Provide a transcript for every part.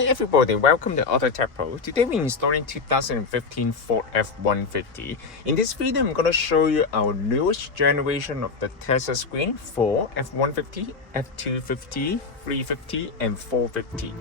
Hi everybody, welcome to AutoTecPro. Today we're installing 2015 Ford F150. In this video, I'm going to show you our newest generation of the Tesla screen for F150, F250, 350, and 450.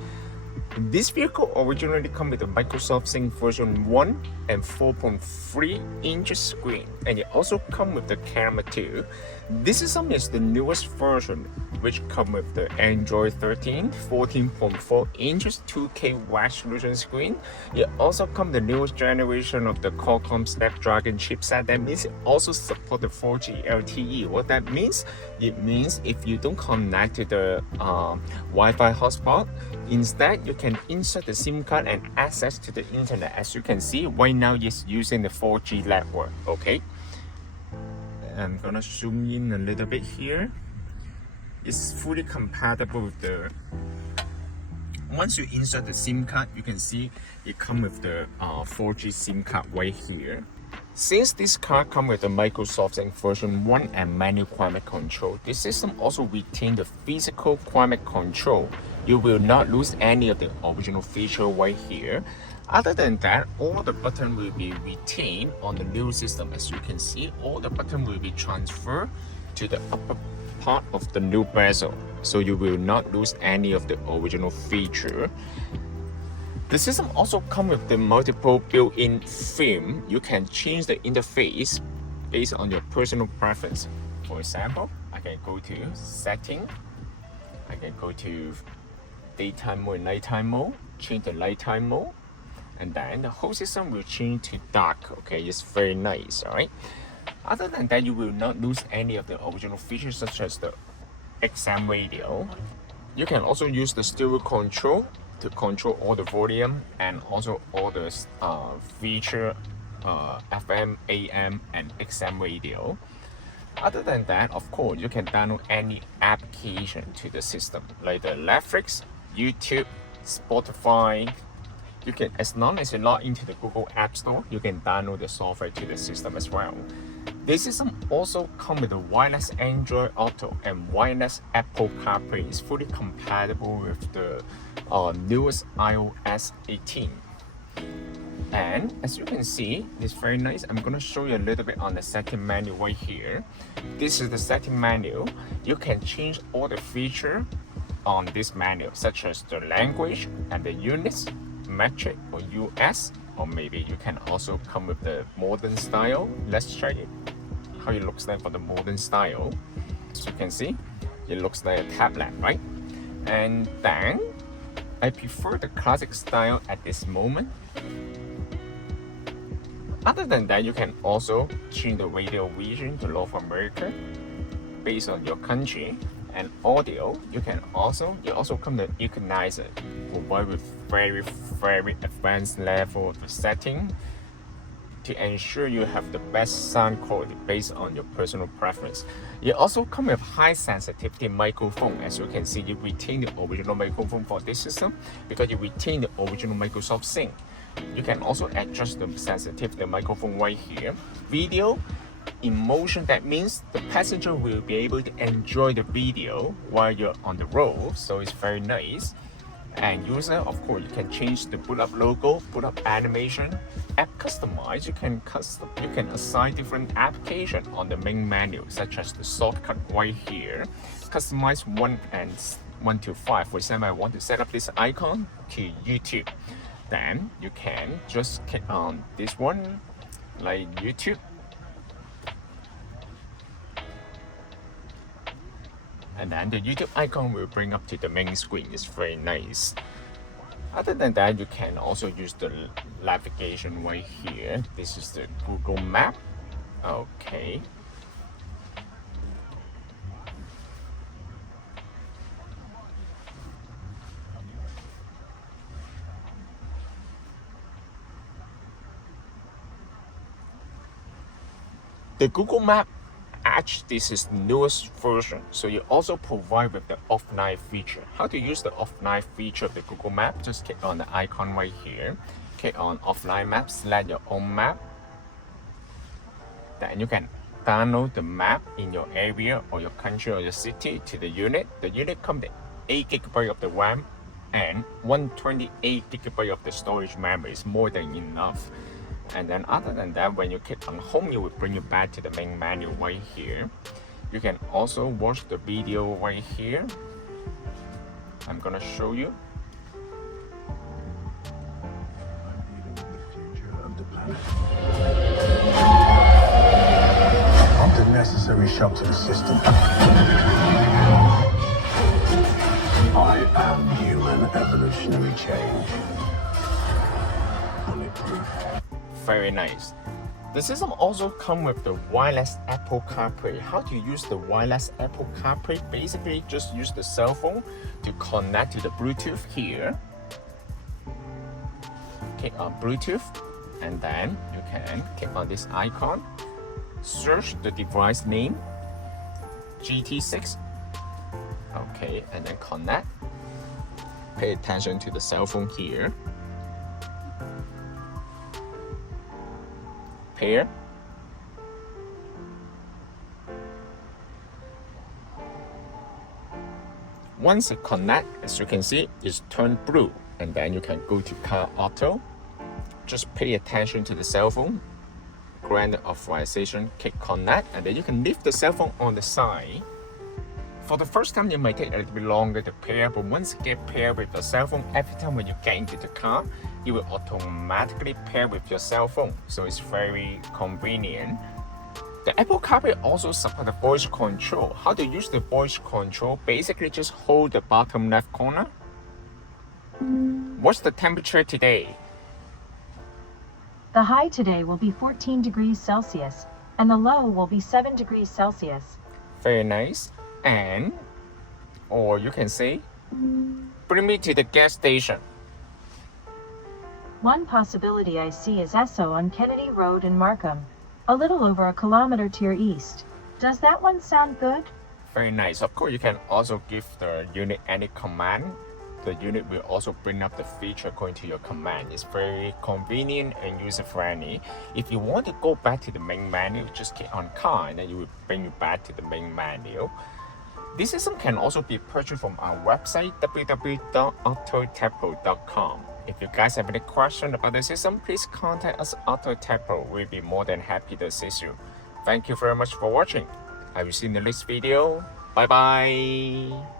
This vehicle originally comes with a Microsoft Sync version 1 and 4.3 inch screen, and it also comes with the camera too. This is the newest version, which comes with the Android 13, 14.4 inches 2K resolution screen. It also comes the newest generation of the Qualcomm Snapdragon chipset. That means it also supports the 4G LTE. What that means? It means if you don't connect to the Wi-Fi hotspot, instead you can insert the SIM card and access to the internet. As you can see, right now it's using the 4G network. Okay, I'm gonna zoom in a little bit here. It's fully compatible with the. Once you insert the SIM card, you can see it comes with the 4G SIM card right here. Since this car comes with the Microsoft Sync version 1 and manual climate control, this system also retains the physical climate control. You will not lose any of the original feature right here. Other than that, all the buttons will be retained on the new system. As you can see, all the buttons will be transferred to the upper part of the new bezel, so you will not lose any of the original feature. The system also comes with the multiple built-in theme. You can change the interface based on your personal preference. For example, I can go to setting, I can go to daytime mode and nighttime mode, change the nighttime mode, and then the whole system will change to dark. Okay, it's very nice. All right. Other than that, you will not lose any of the original features such as the XM radio. You can also use the stereo control to control all the volume and also all the feature FM, AM, and XM radio. Other than that, of course, you can download any application to the system like the Netflix, YouTube, Spotify. You can, as long as you log into the Google App Store, you can download the software to the system as well. This system also comes with a wireless Android Auto and wireless Apple CarPlay. It's fully compatible with the newest iOS 18. And as you can see, it's very nice. I'm going to show you a little bit on the setting menu right here. This is the setting menu. You can change all the features on this menu, such as the language and the units, metric or US, or maybe you can also come with the modern style. Let's check it how it looks like for the modern style. As you can see, it looks like a tablet, right? And then I prefer the classic style at this moment. Other than that, you can also change the radio region to North America based on your country. And audio, you also come to equalizer, provide with very advanced level of setting to ensure you have the best sound quality based on your personal preference. You also come with high sensitivity microphone. As you can see, you retain the original microphone for this system because you retain the original Microsoft Sync. You can also adjust the sensitivity of the microphone right here. Video in motion, that means the passenger will be able to enjoy the video while you're on the road, so it's very nice. And user, of course, you can change the boot up logo, boot up animation. App customize, you can assign different application on the main menu, such as the shortcut right here. Customize 1 to 5. For example, I want to set up this icon to YouTube. Then you can just click on this one, like YouTube. And then the YouTube icon will bring up to the main screen. It's very nice. Other than that, you can also use the navigation right here. This is the Google Map. Okay. The Google Map, this is the newest version, so you also provide with the offline feature. How to use the offline feature of the Google Map? Just click on the icon right here, click on offline map, select your own map. Then you can download the map in your area or your country or your city to the unit. The unit comes with 8 GB of the RAM and 128GB of the storage memory is more than enough. And then other than that, when you click on home, it will bring you back to the main menu right here. You can also watch the video right here. I'm gonna show you. Not the necessary shock to the system. I am human evolutionary change. Bulletproof. Very nice. The system also comes with the wireless Apple CarPlay. How to use the wireless Apple CarPlay? Basically, just use the cell phone to connect to the Bluetooth here. Click on Bluetooth, and then you can click on this icon. Search the device name, GT6. Okay, and then connect. Pay attention to the cell phone here. Pair. Once it connects, as you can see, it's turned blue, and then you can go to Car Auto. Just pay attention to the cell phone. Grant authorization, click connect, and then you can leave the cell phone on the side. For the first time, it might take a little bit longer to pair, but once you get paired with the cell phone, every time when you get into the car, it will automatically pair with your cell phone. So it's very convenient. The Apple CarPlay also supports the voice control. How to use the voice control? Basically, just hold the bottom left corner. What's the temperature today? The high today will be 14 degrees Celsius, and the low will be 7 degrees Celsius. Very nice. And, or you can say, bring me to the gas station. One possibility I see is Esso on Kennedy Road in Markham, a little over a kilometer to your east. Does that one sound good? Very nice. Of course, you can also give the unit any command. The unit will also bring up the feature according to your command. It's very convenient and user-friendly. If you want to go back to the main menu, just click on car and then it will bring you back to the main menu. This system can also be purchased from our website, www.AutoTecPro.com. If you guys have any questions about the system, please contact us at AutoTecPro. We'll be more than happy to assist you. Thank you very much for watching. I will see you in the next video. Bye bye.